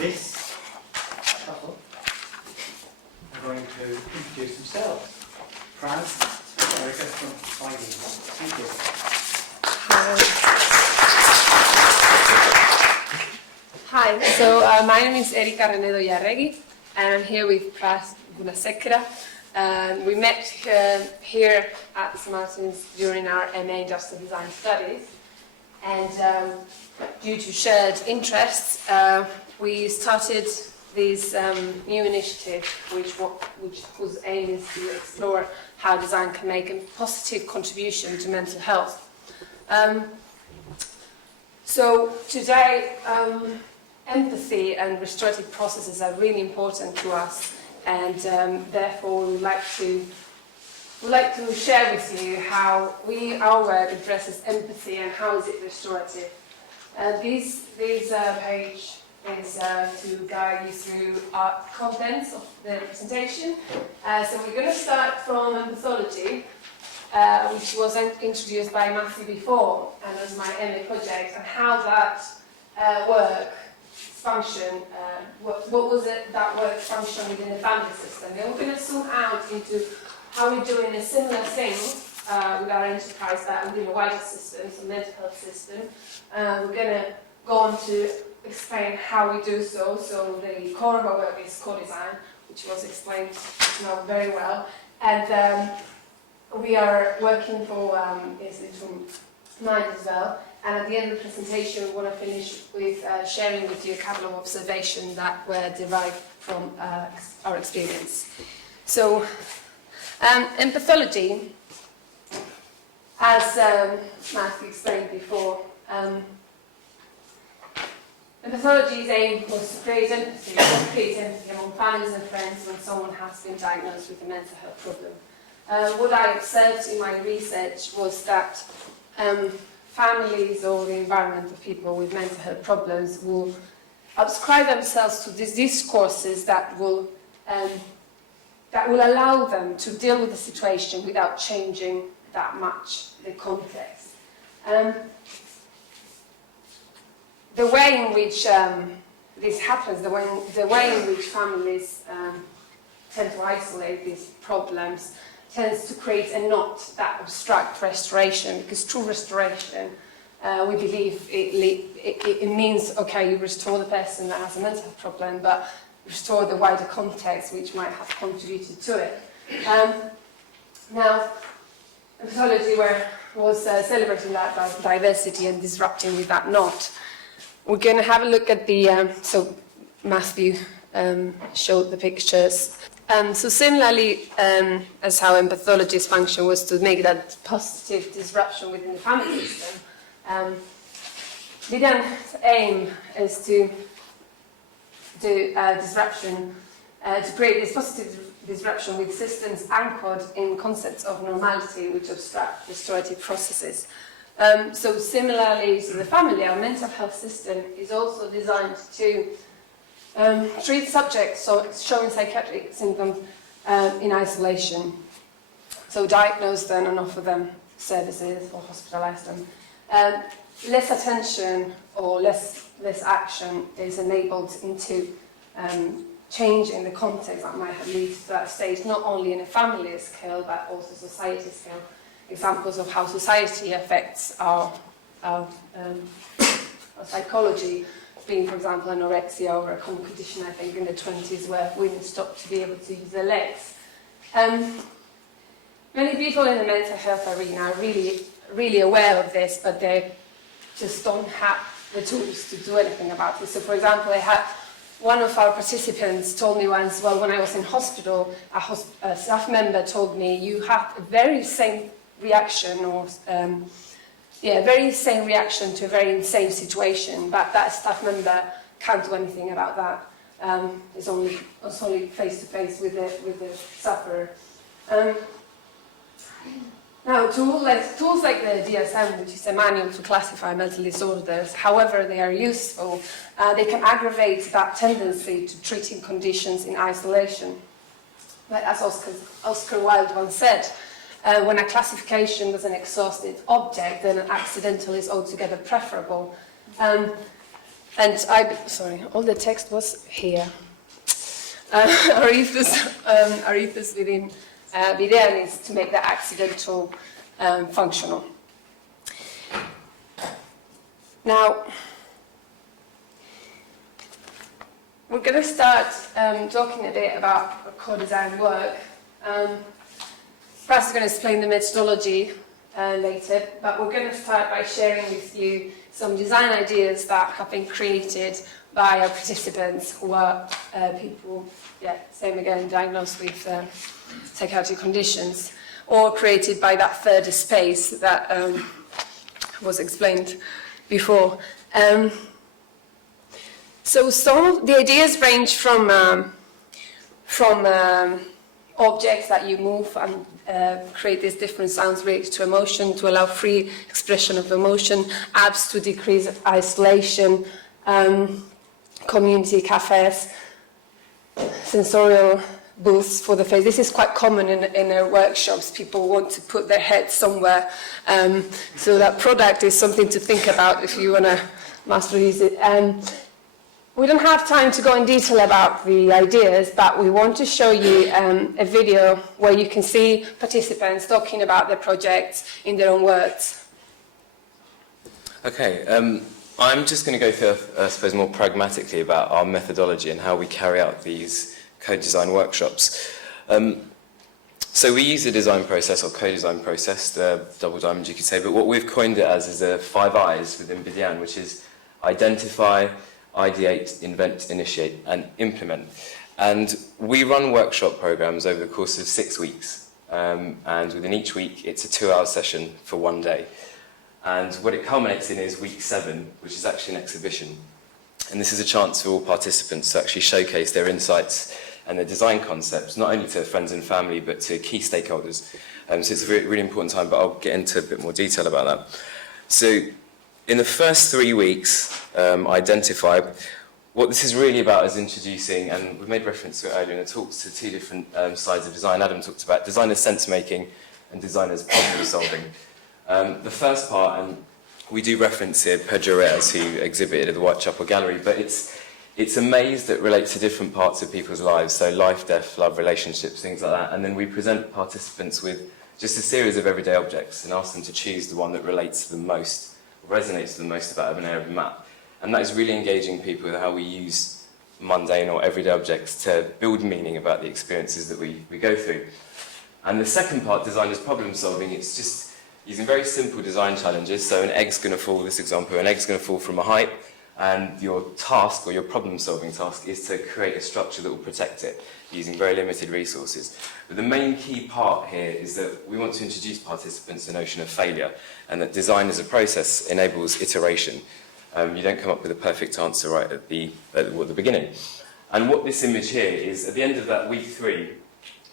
this couple are going to introduce themselves. Pras and Erika from Bideen. Thank you. Hi, so my name is Erika Renedo and I'm here with Pras Gunasekera. We met here at St Martin's during our MA Industrial Design Studies, and due to shared interests, we started this new initiative whose aim is to explore how design can make a positive contribution to mental health. So today, empathy and restorative processes are really important to us, and therefore we'd like to share with you how our work addresses empathy and how is it restorative. This page is to guide you through our contents of the presentation. So we're going to start from empathology, which was introduced by Matthew before, and as my MA project, and how that work function, what was it that work function within the family system. Then we're going to zoom out into how we're doing a similar thing with our enterprise that within a wider system, so mental health system. We're going to go on to explain how we do so. So the core of our work is co-design, which was explained now very well. And we are working for Institute Mind as well. And at the end of the presentation, we want to finish with sharing with you a couple of observations that were derived from our experience. So, empathology, as Matthew explained before, empathology's aim was to create empathy among families and friends when someone has been diagnosed with a mental health problem. What I observed in my research was that families or the environment of people with mental health problems will ascribe themselves to these discourses that will allow them to deal with the situation without changing that much the context. The way in which this happens, the way in which families tend to isolate these problems tends to create a not that abstract restoration, because true restoration, we believe it means, okay, you restore the person that has a mental health problem, but restore the wider context which might have contributed to it. Now, empathology was celebrating that diversity and disrupting with that not. We're going to have a look at the, so Matthew showed the pictures. So similarly, as how empathology's function was to make that positive disruption within the family system, Bideen's aim is to do disruption, to create this positive disruption with systems anchored in concepts of normality which obstruct restorative processes. So similarly to the family, our mental health system is also designed to treat subjects showing psychiatric symptoms in isolation. So diagnose them and offer them services or hospitalize them. Less attention or less action is enabled into changing the context that might have led to that stage, not only in a family scale but also society scale. Examples of how society affects our psychology, being, for example, anorexia or a common condition, I think, in the 20s where women stopped to be able to use their legs. Many people in the mental health arena are really aware of this, but they just don't have the tools to do anything about it. So, for example, I had one of our participants told me once, well, when I was in hospital, a staff member told me, you have a very same reaction or very same reaction to a very insane situation, but that staff member can't do anything about that. It's only face to face with the sufferer. Now, tools like the DSM, which is a manual to classify mental disorders, however they are useful, they can aggravate that tendency to treating conditions in isolation. But as Oscar Wilde once said, when a classification doesn't exhaust its object, then an accidental is altogether preferable. And all the text was here. Aretha's within Bideen is to make the accidental functional. Now, we're going to start talking a bit about co-design work. Pras is going to explain the methodology later, but we're going to start by sharing with you some design ideas that have been created by our participants who are people, same again, diagnosed with psychiatric conditions, or created by that third space that was explained before. So some of the ideas range from objects that you move and create these different sounds related to emotion to allow free expression of emotion, apps to decrease isolation, community cafes, sensorial booths for the face. This is quite common in our workshops. People want to put their head somewhere. So that product is something to think about if you want to master use it. We don't have time to go in detail about the ideas, but we want to show you a video where you can see participants talking about their projects in their own words. Okay, I'm just going to go through, I suppose, more pragmatically about our methodology and how we carry out these co-design workshops. So we use the design process, or co-design process, the double diamond you could say, but what we've coined it as is the 5 I's within Bideen, which is identify, ideate, invent, initiate, and implement. And we run workshop programs over the course of 6 weeks. And within each week, it's a 2-hour session for 1 day. And what it culminates in is week 7, which is actually an exhibition. And this is a chance for all participants to actually showcase their insights and their design concepts, not only to friends and family, but to key stakeholders. So it's a really important time, but I'll get into a bit more detail about that. So in the first 3 weeks, identify, what this is really about is introducing, and we've made reference to it earlier in the talks, to 2 different sides of design. Adam talked about designer's sense-making and designer's problem-solving. The first part, and we do reference here Pedro Reyes, who exhibited at the Whitechapel Gallery, but it's a maze that relates to different parts of people's lives, so life, death, love, relationships, things like that. And then we present participants with just a series of everyday objects and ask them to choose the one that relates to them most, resonates to them most about an area of the map. And that is really engaging people with how we use mundane or everyday objects to build meaning about the experiences that we go through. And the second part, designer's problem solving, it's just using very simple design challenges. So an egg's going to fall, this example, an egg's going to fall from a height, and your task, or your problem-solving task, is to create a structure that will protect it using very limited resources. But the main key part here is that we want to introduce participants to the notion of failure, and that design as a process enables iteration. You don't come up with a perfect answer right at the beginning. And what this image here is, at the end of that week 3,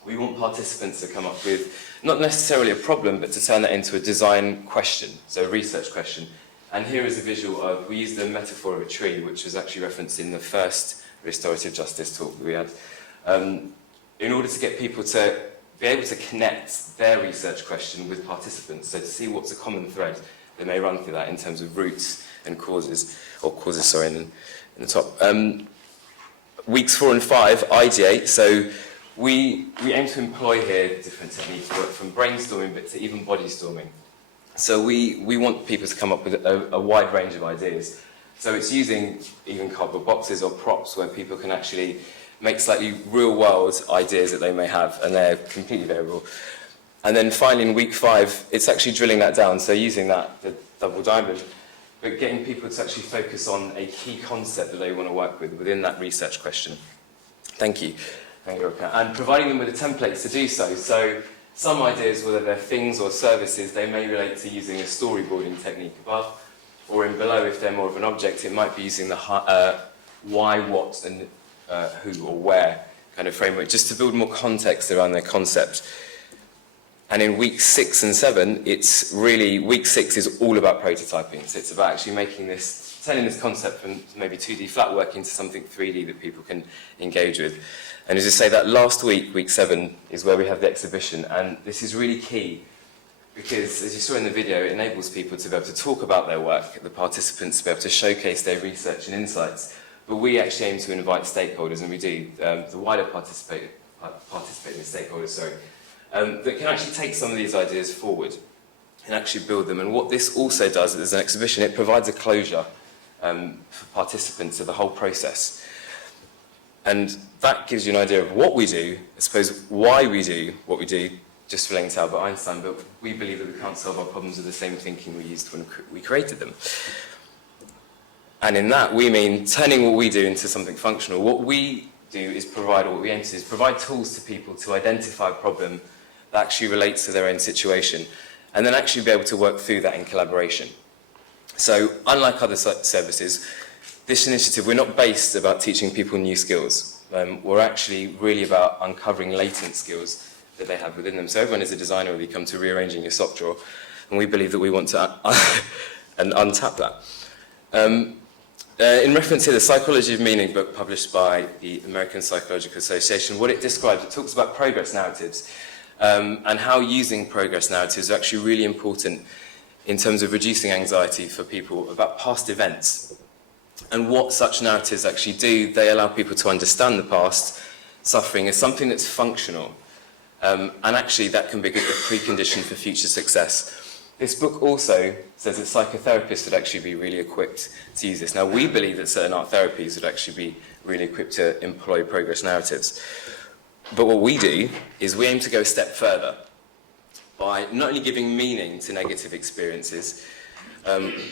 we want participants to come up with not necessarily a problem, but to turn that into a design question, so a research question. And here is a visual of, we used the metaphor of a tree, which was actually referenced in the first restorative justice talk that we had, in order to get people to be able to connect their research question with participants, so to see what's a common thread that may run through that in terms of roots and causes, in the top. Weeks 4 and 5, ideate, so we aim to employ here different techniques, from brainstorming but to even body storming. So we want people to come up with a wide range of ideas. So it's using even cardboard boxes or props where people can actually make slightly real-world ideas that they may have, and they're completely variable. And then finally in week 5, it's actually drilling that down, so using the double diamond, but getting people to actually focus on a key concept that they want to work with within that research question. Thank you. Thank you, Erika. And providing them with the templates to do so. So some ideas, whether they're things or services, they may relate to using a storyboarding technique above, or in below, if they're more of an object, it might be using the why, what, and who or where kind of framework, just to build more context around their concept. And in week 6 and 7, it's really, week 6 is all about prototyping. So it's about actually making this, turning this concept from maybe 2D flat work into something 3D that people can engage with. And as I say, that last week, week 7, is where we have the exhibition. And this is really key, because, as you saw in the video, it enables people to be able to talk about their work, the participants to be able to showcase their research and insights. But we actually aim to invite stakeholders, and we do, the wider participating stakeholders, that can actually take some of these ideas forward and actually build them. And what this also does as an exhibition, it provides a closure for participants of the whole process. And that gives you an idea of what we do, I suppose why we do what we do, just relating to Albert Einstein, but we believe that we can't solve our problems with the same thinking we used when we created them. And in that, we mean turning what we do into something functional. What we do is provide, or what we aim to do is provide tools to people to identify a problem that actually relates to their own situation, and then actually be able to work through that in collaboration. So, unlike other services, this initiative, we're not based about teaching people new skills. We're actually really about uncovering latent skills that they have within them. So everyone is a designer when you come to rearranging your sock drawer, and we believe that we want to untap that. In reference to the Psychology of Meaning book published by the American Psychological Association, what it describes, it talks about progress narratives, and how using progress narratives are actually really important in terms of reducing anxiety for people about past events. And what such narratives actually do, they allow people to understand the past suffering as something that's functional. And actually that can be a precondition for future success. This book also says that psychotherapists would actually be really equipped to use this. Now, we believe that certain art therapies would actually be really equipped to employ progress narratives. But what we do is we aim to go a step further by not only giving meaning to negative experiences,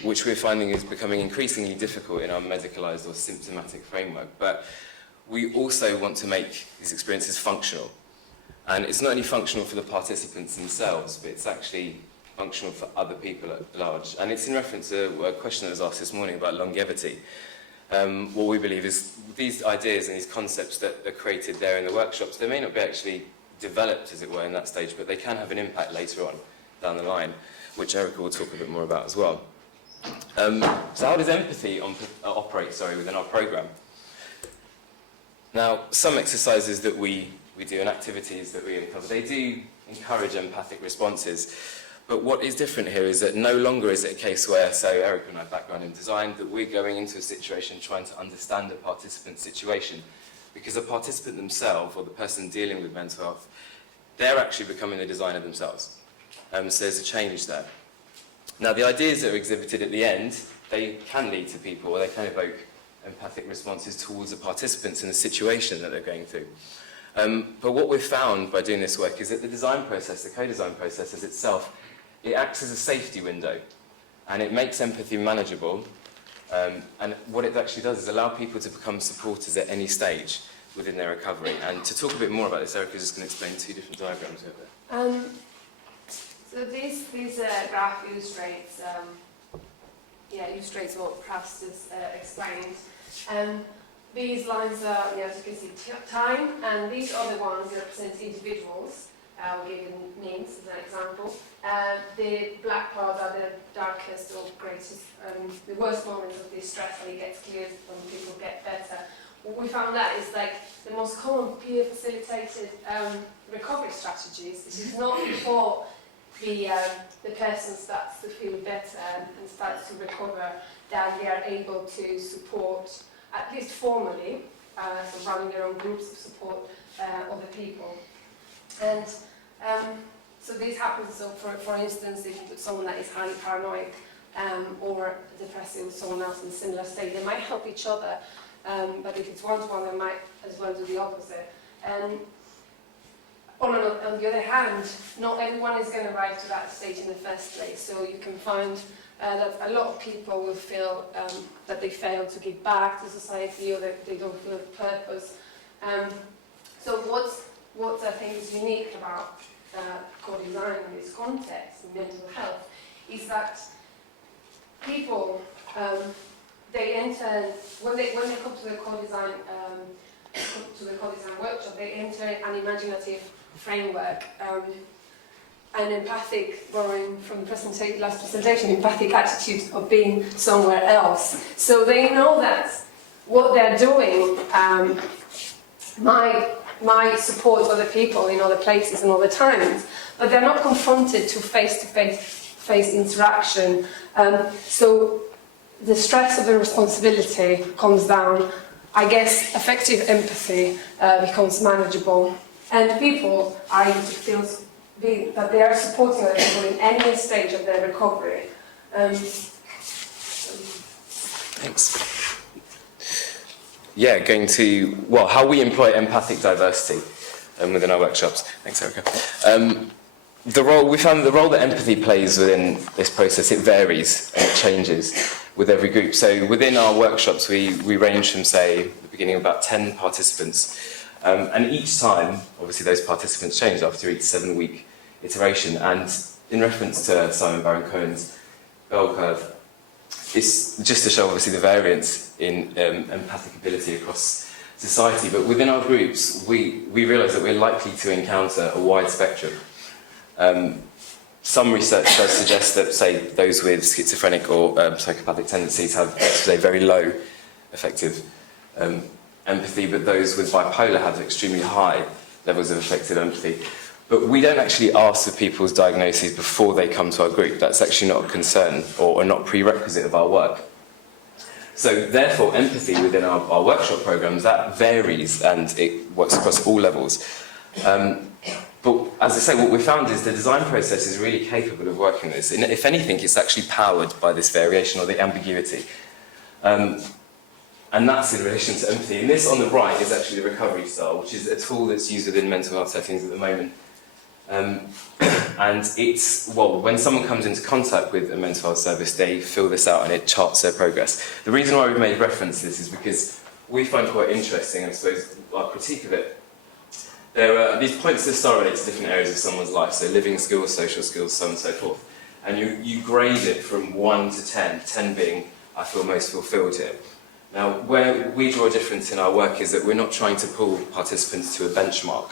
which we're finding is becoming increasingly difficult in our medicalised or symptomatic framework, but we also want to make these experiences functional. And it's not only functional for the participants themselves, but it's actually functional for other people at large. And it's in reference to a question that was asked this morning about longevity. What we believe is these ideas and these concepts that are created there in the workshops, they may not be actually developed, as it were, in that stage, but they can have an impact later on down the line, which Erika will talk a bit more about as well. So how does empathy operate within our programme? Now, some exercises that we do and activities that we uncover, they do encourage empathic responses. But what is different here is that no longer is it a case where, so Erika and I have background in design, that we're going into a situation trying to understand a participant's situation. Because the participant themselves, or the person dealing with mental health, they're actually becoming the designer themselves. So there's a change there. Now, the ideas that are exhibited at the end, they can lead to people, or they can evoke empathic responses towards the participants in the situation that they're going through. But what we've found by doing this work is that the design process, the co-design process as itself, it acts as a safety window, and it makes empathy manageable. And what it actually does is allow people to become supporters at any stage within their recovery. And to talk a bit more about this, Erika is just going to explain two different diagrams over there. So this graph illustrates what Pras just explained. These lines are, as you can see, time, and these other ones represent individuals. I'll give you names as an example. The black part are the darkest or greatest, the worst moments of distress, and it gets cleared when people get better. What we found out is like the most common peer-facilitated recovery strategies. This is not before the person starts to feel better and starts to recover, that they are able to support, at least formally, so running their own groups of support other people. And so this happens, so for instance, if someone that is highly paranoid or depressive, someone else in a similar state, they might help each other, but if it's one-to-one, they might as well do the opposite. On the other hand, not everyone is going to arrive to that stage in the first place, so you can find that a lot of people will feel that they fail to give back to society, or that they don't feel a purpose. So what I think is unique about co-design in this context, in mental health, is that people, they enter, when they come to the co-design workshop, they enter an imaginative framework, an empathic, borrowing from the last presentation, empathic attitude of being somewhere else. So they know that what they're doing might might support other people in other places and other times, but they're not confronted to face-to-face interaction. So the stress of the responsibility comes down. I guess effective empathy becomes manageable, and people are able to feel that they are supporting other people in any stage of their recovery. Thanks. Yeah, going to, well, how we employ empathic diversity within our workshops. Thanks, Erika. We found the role that empathy plays within this process, it varies and it changes with every group. So within our workshops, we range from, say, the beginning of about 10 participants. And each time, obviously those participants change after each 7-week iteration. And in reference to Simon Baron-Cohen's bell curve, it's just to show obviously the variance in empathic ability across society. But within our groups, we realise that we're likely to encounter a wide spectrum. Some research does suggest that, say, those with schizophrenic or psychopathic tendencies have, say, very low effective empathy, but those with bipolar have extremely high levels of effective empathy. But we don't actually ask for people's diagnoses before they come to our group. That's actually not a concern or not a prerequisite of our work. So therefore, empathy within our workshop programs, that varies and it works across all levels. But as I say, what we found is the design process is really capable of working this. And if anything, it's actually powered by this variation or the ambiguity. And that's in relation to empathy. And this on the right is actually the recovery style, which is a tool that's used within mental health settings at the moment. And it's, well, when someone comes into contact with a mental health service, they fill this out and it charts their progress. The reason why we've made reference to this is because we find quite interesting, I suppose, our critique of it. There are these points that star relate to different areas of someone's life, so living skills, social skills, so on and so forth. And you grade it from 1 to 10, 10 being, I feel most fulfilled here. Now, where we draw a difference in our work is that we're not trying to pull participants to a benchmark.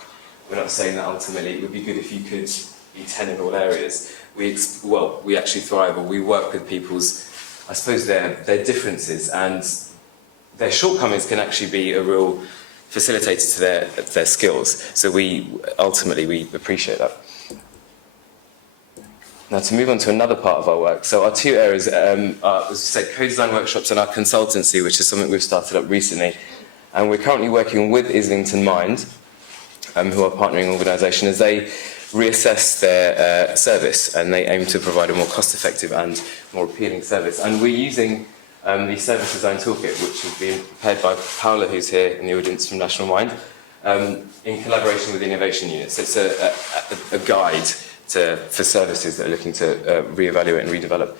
We're not saying that ultimately it would be good if you could be 10 in all areas. We actually thrive, or we work with people's, I suppose, their differences, and their shortcomings can actually be a real facilitator to their skills. So we appreciate that. Now to move on to another part of our work. So our two areas are, as I said, co-design workshops and our consultancy, which is something we've started up recently. And we're currently working with Islington Mind, who are a partnering organisation, as they reassess their service, and they aim to provide a more cost-effective and more appealing service. And we're using the Service Design Toolkit, which has been prepared by Paula, who's here in the audience from National Mind, in collaboration with the Innovation Units. It's a guide for services that are looking to reevaluate and redevelop.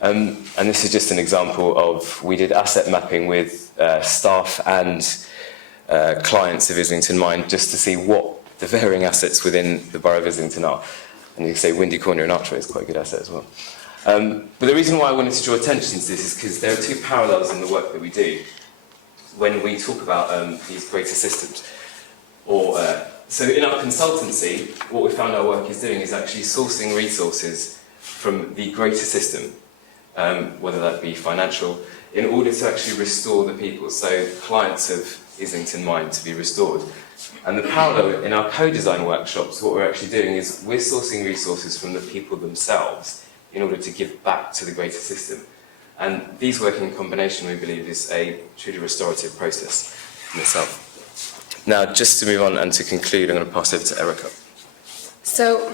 And this is just an example of, we did asset mapping with staff and clients of Islington Mind just to see what the varying assets within the borough of Islington are. And you can say Windy Corner and Archway is quite a good asset as well. But the reason why I wanted to draw attention to this is because there are two parallels in the work that we do when we talk about these greater systems. So in our consultancy, what we found our work is doing is actually sourcing resources from the greater system, whether that be financial, in order to actually restore the people, so clients of Islington Mind to be restored. And the parallel in our co-design workshops, what we're actually doing is we're sourcing resources from the people themselves in order to give back to the greater system. And these work in combination, we believe, is a truly restorative process in itself. Now, just to move on and to conclude, I'm going to pass over to Erika. So,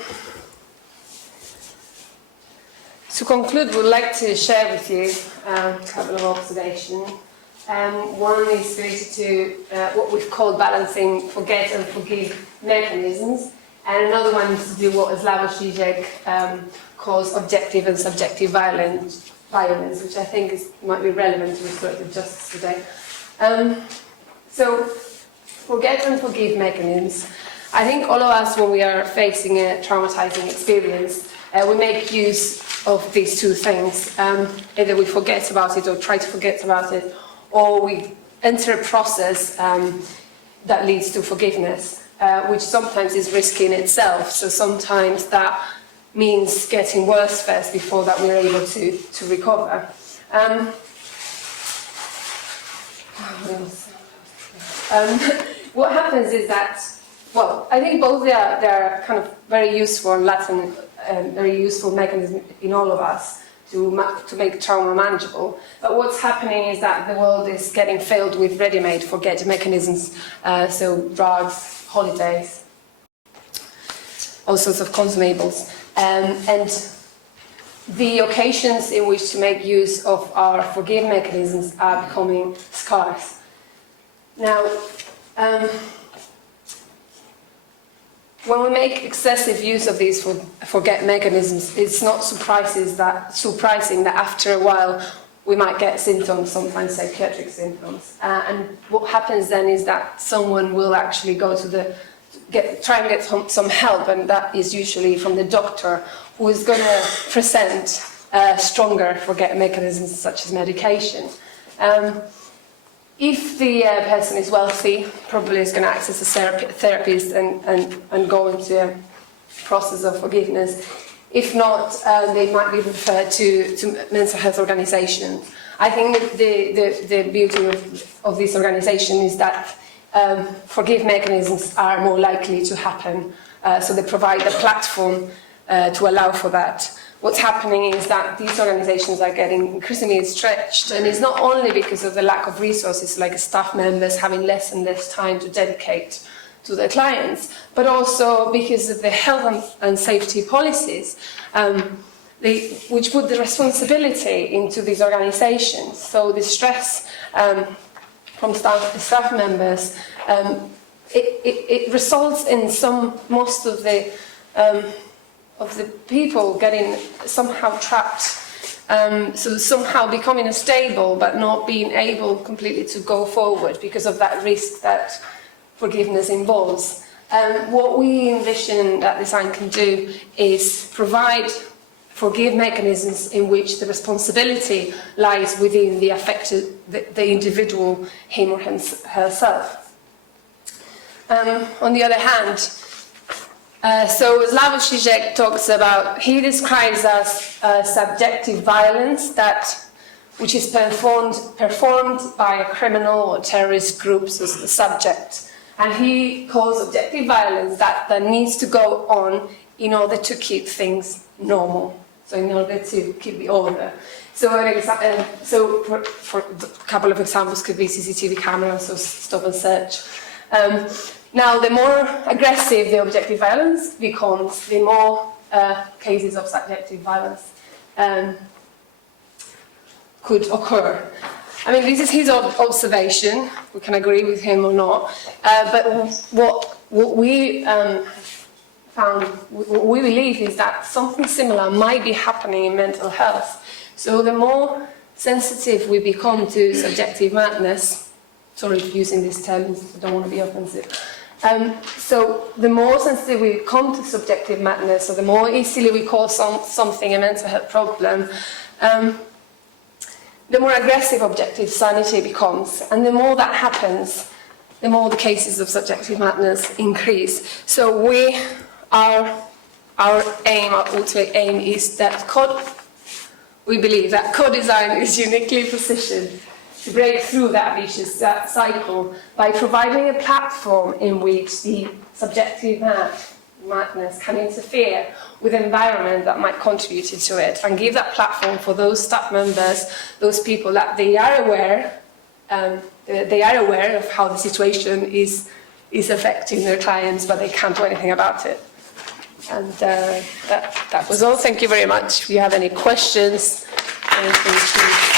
to conclude, we'd like to share with you a couple of observations. One is related to what we've called balancing forget and forgive mechanisms, and another one is to do what Slavoj Žižek calls objective and subjective violence, which I think might be relevant to restorative justice today. So, forget and forgive mechanisms. I think all of us, when we are facing a traumatizing experience, we make use of these two things. Either we forget about it or try to forget about it, or we enter a process that leads to forgiveness, which sometimes is risky in itself. So sometimes that means getting worse first before that we're able to recover. what happens is that, well, I think both they are kind of very useful and latent, very useful mechanism in all of us to make trauma manageable. But what's happening is that the world is getting filled with ready-made forget mechanisms, so drugs, holidays, all sorts of consumables, and the occasions in which to make use of our forgive mechanisms are becoming scarce. Now, when we make excessive use of these forget mechanisms, it's not surprising that after a while we might get symptoms, sometimes psychiatric symptoms. And what happens then is that someone will actually go to try and get some help, and that is usually from the doctor, who is going to present stronger forget mechanisms such as medication. If the person is wealthy, probably is going to access a therapist and go into a process of forgiveness. If not, they might be referred to mental health organisations. I think the beauty of this organisation is that forgive mechanisms are more likely to happen, so they provide a platform to allow for that. What's happening is that these organisations are getting increasingly stretched, and it's not only because of the lack of resources, like staff members having less and less time to dedicate to their clients, but also because of the health and safety policies, which put the responsibility into these organisations. So the stress from staff members, it results in most of the people getting somehow trapped, so somehow becoming unstable but not being able completely to go forward because of that risk that forgiveness involves. What we envision that design can do is provide forgive mechanisms in which the responsibility lies within the affected, the individual, him or herself. On the other hand, so Slavoj Žižek talks about, he describes as subjective violence which is performed by a criminal or terrorist groups as the subject. And he calls objective violence that needs to go on in order to keep things normal, so in order to keep the order. So, for a couple of examples could be CCTV cameras or stop and search. Now, the more aggressive the objective violence becomes, the more cases of subjective violence could occur. I mean, this is his observation. We can agree with him or not. But what we found, what we believe is that something similar might be happening in mental health. So the more sensitive we become to subjective madness, sorry for using these terms, I don't want to be offensive. So the more sensitive we come to subjective madness, or the more easily we call something a mental health problem, the more aggressive objective sanity becomes. And the more that happens, the more the cases of subjective madness increase. So our aim, our ultimate aim is that we believe that co-design is uniquely positioned to break through that vicious cycle by providing a platform in which the subjective madness can interfere with the environment that might contribute to it, and give that platform for those staff members, those people that they are aware of how the situation is affecting their clients, but they can't do anything about it. And that was all. Thank you very much. If you have any questions, anything to